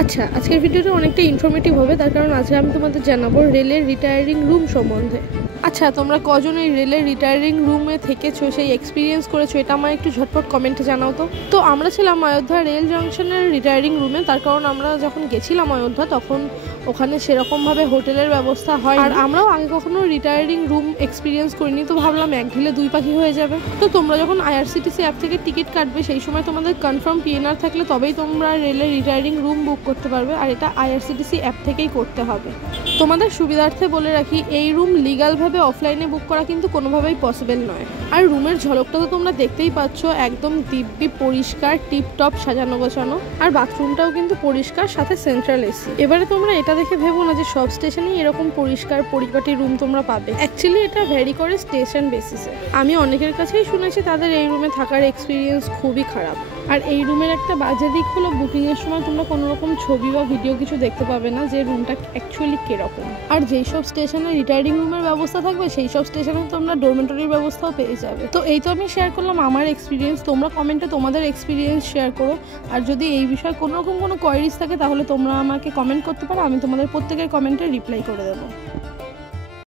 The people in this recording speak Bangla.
আচ্ছা, আজকের ভিডিওটা অনেকটা ইনফরমেটিভ হবে, তার কারণ আজকে আমি তোমাদের জানাবো রেলের রিটায়ারিং রুম সম্বন্ধে। আচ্ছা, তোমরা কজন এই রেলের রিটায়ারিং রুমে থেকেছো, সেই এক্সপিরিয়েন্স করেছো, এটা আমার একটু ঝটপট কমেন্টে জানাও তো আমরা ছিলাম অযোধ্যা রেল জাংশনের রিটায়ারিং রুমে। তার কারণ আমরা যখন গেছিলাম অযোধ্যা তখন ওখানে সেরকমভাবে হোটেলের ব্যবস্থা হয়, আর আমরাও আগে কখনো রিটায়ারিং রুম এক্সপিরিয়েন্স করিনি, তো ভাবলাম এক ঢিলে দুই পাখি হয়ে যাবে। তো তোমরা যখন আইআরসিটিসি অ্যাপ থেকে টিকিট কাটবে সেই সময় তোমাদের কনফার্ম পিএনআর থাকলে তবেই তোমরা রেলের রিটায়ারিং রুম বুক করতে পারবে, আর এটা আইআরসিটিসি অ্যাপ থেকেই করতে হবে। তোমাদের সুবিধার্থে বলে রাখি, এই রুম লিগালভাবে অফলাইনে বুক করা কিন্তু কোনোভাবেই পসিবল নয়। আর রুমের ঝলকটা তো তোমরা দেখতেই পাচ্ছ, একদম দিব্যি পরিষ্কার, টিপটপ সাজানো গোছানো, আর বাথরুমটাও কিন্তু পরিষ্কার, সাথে সেন্ট্রাল এসি। এবারে তোমরা এটা দেখে ভেবো না যে সব স্টেশনেই এরকম পরিষ্কার পরিপাটি রুম তোমরা পাবে। অ্যাকচুয়ালি এটা ভ্যারি করে স্টেশন বেসিসে। আমি অনেকের কাছেই শুনেছি তাদের এই রুমে থাকার এক্সপিরিয়েন্স খুবই খারাপ। আর এই রুমের একটা বাজে দিক হলো, বুকিংয়ের সময় তোমরা কোনো রকম ছবি বা ভিডিও কিছু দেখতে পাবে না যে রুমটা অ্যাকচুয়ালি কীরকম। আর যেই সব স্টেশনে রিটায়ারিং রুমের ব্যবস্থা থাকবে সেই সব স্টেশনে তোমরা ডরমেটরির ব্যবস্থাও পেয়ে যাবে। তো এই তো আমি শেয়ার করলাম আমার এক্সপিরিয়েন্স, তোমরা কমেন্টে তোমাদের এক্সপিরিয়েন্স শেয়ার করো। আর যদি এই বিষয়ে কোনো রকম কোনো কোয়ারিজ থাকে তাহলে তোমরা আমাকে কমেন্ট করতে পারো, আমি তোমাদের প্রত্যেকের কমেন্টে রিপ্লাই করে দেবো।